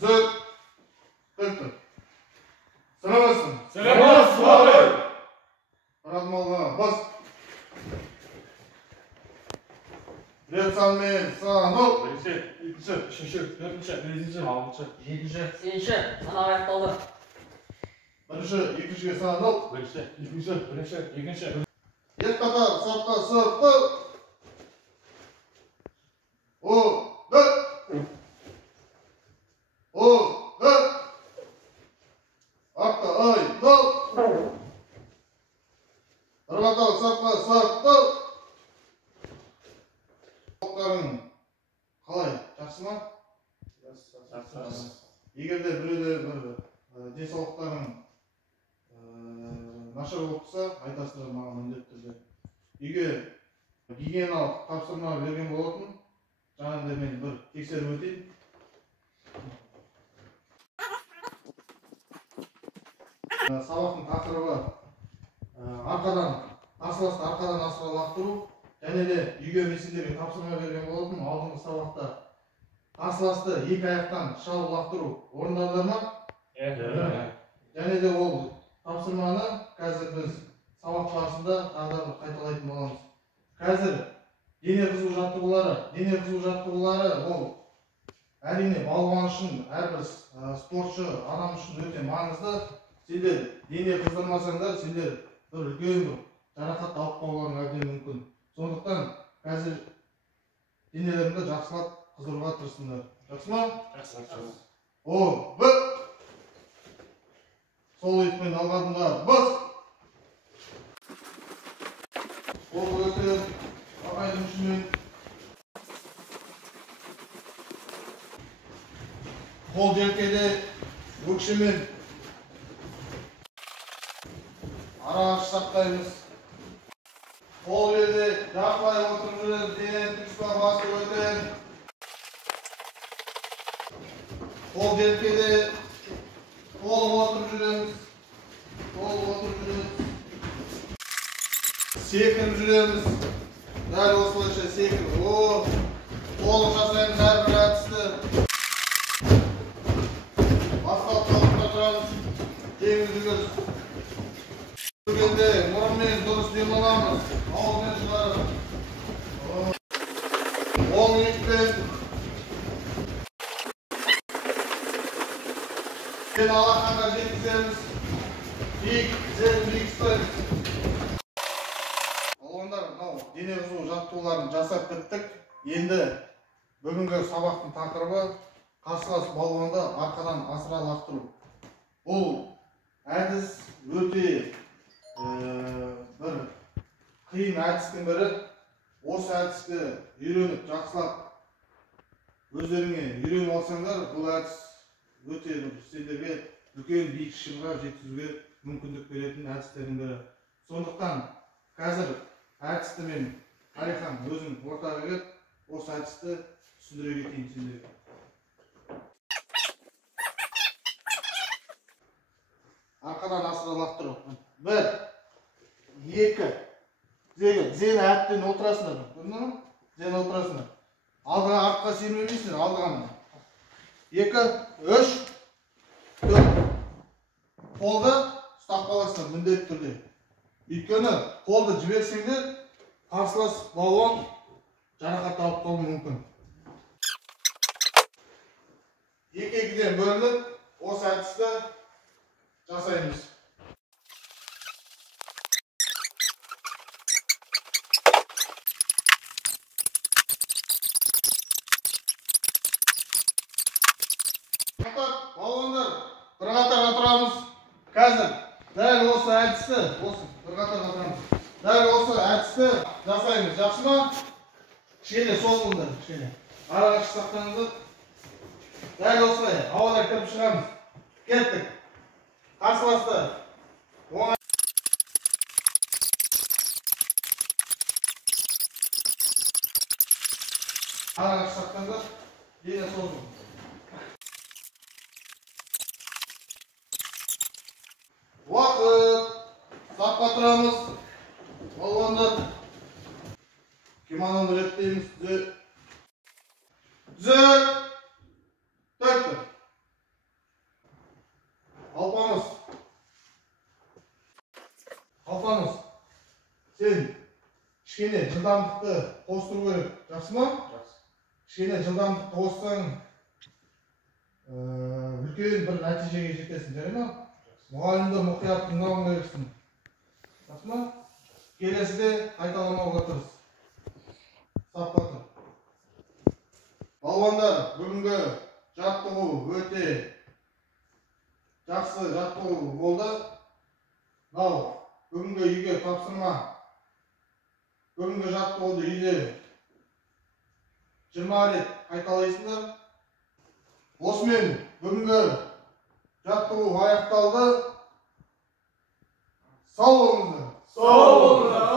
Зөт. Түкті. Сырамасын. Сырамасын бары. Радмалға бас. Рет санмен саныл. Бірінші, екінші, үшінші, төртінші, бесінші, алтыншы, жетінші, Сегізінші санау аяқталды. Бірінші, екіншіге саныл. бірінші, екінші. Ет қатар, сапқа сыпты. О, ды. О, ды. Артта ай, дал. Бір қатар, сапқа сыпты. Тоқтарың қалай? Жақсы ма? Егерде біреуде бір денсаулықтарың нашар болып тұрса, айтасыздар маған міндетті түрде. Үйге гигиеналық тапсырма берген болатын. Жаңағыдай мен бір тексеріп өтейін. Сабақтың тақырыбы арқадан асыра лақтыру. Және де үйге месендерге тапсырма берген болатын. Алдыңғы сабақта асыласты екі аяқтан шалып лақтыру орындадыңдар ма? Және де ол тапсырманы қазір біз сабақ барысында тағы да қайталайтын боламыз. Қазір дене қызу жаттығулары ол әрине балуан үшін, әрбір спортшы адам үшін өте маңызды. Сендер дене қыздырмасаңдар, сендер бір үлкен жарақат алып қалуларың әбден мүмкін. Сондықтан қазір денелеріңді жақсылап қыздыруға тырысыңдар. Жақсы ма? Жақсы. О, бір. Сол етпен алғадыңға бас. Қол көтер, ағайдың үшімен. Қол желкеде, өкшемен. Ара сақтаймыз. Қол жерде жақлай отырып жүреді, денен түкіспа басы өтен. Қол желкеде, қол отырып жүреміз. Секіріп жүреміз. Дәл осылайша секіріп. Қолын жасаймыз әрбір әдісті. Асфальт қалыпта тұрамыз. Теңіз жүгіріс. Жүргенде мұрынмен дұрыс демаламыз. Ауызмен шығарып. Оң екпен. Алақанға жеткіземіз. Биік ұстаймыз. Балуандар, дене қызу жаттығуларын жасап біттік. Енді бүгінгі сабақтың тақырыбы қарсылас балуанды арқадан асыра лақтыру. Бұл әдіс өте бір қиын әдістің бірі. Осы әдісті үйреніп жақсылап өздеріңе үйреніп алсаңдар, бұл әдіс өте сендерге үлкен биік шыңға жеткізуге мүмкіндік беретін әдістердің бірі. Сондықтан қазір әдісті мен Алихан өзің ортаға келіп, осы әдісті түсіндіре кетейін сендерге. Арқадан асыра лақтыру. Бір, екі, зені әттен отырасыңдар. Көрдің ме? Зені отырасыңдар. Алдыға артқа сермемейсіңдер, алдыға. Екі, үш, төрт. Қолды ұстап қаласыңдар міндетті түрде. Өйткені қолды жіберсеңдер, қарсылас балуан жарақат алып қалуы мүмкін. Екі-екіден бөлініп, осы әдісті жасаймыз. Балуандар, бір қатарға тұрамыз. Қазір дәл осы әдісті, бір қатарға тұрамыз. Дәл осы әдісті жасаймыз. Жақсы ма? Кішкене созылыңдар, кішкене. Араға сақтаңыздар. Дәл осылай, ауада кіріп шығамыз. Кеттік. Қарсыласты. Араға сақтаңыздар. Дене созылың. Уақыт. Сапқа тұрамыз. Балуандар. Кимононы реттейміз. Түзет. Түкті. Алпамыс, сен кішкене жылдамдықты қостыру керек, жақсы ма? Жақсы. Кішкене жылдамдықты қоссаң, үлкен бір нәтижеге жетесің, жарай ма? Мұғалімді мұқият тыңдауың керексің. Жақсы ма? Келесіде қайталамауға тырыс. Сапқа тұр. Балуандар, бүгінгі жаттығу өте жақсы жаттығу болды. Мынау бүгінгі үйге тапсырма. Бүгінгі жаттығуды үйде 20 рет қайталайсыңдар. Осымен бүгінгі жаттығу аяқталды. Сау болыңыздар. Сау болыңыздар.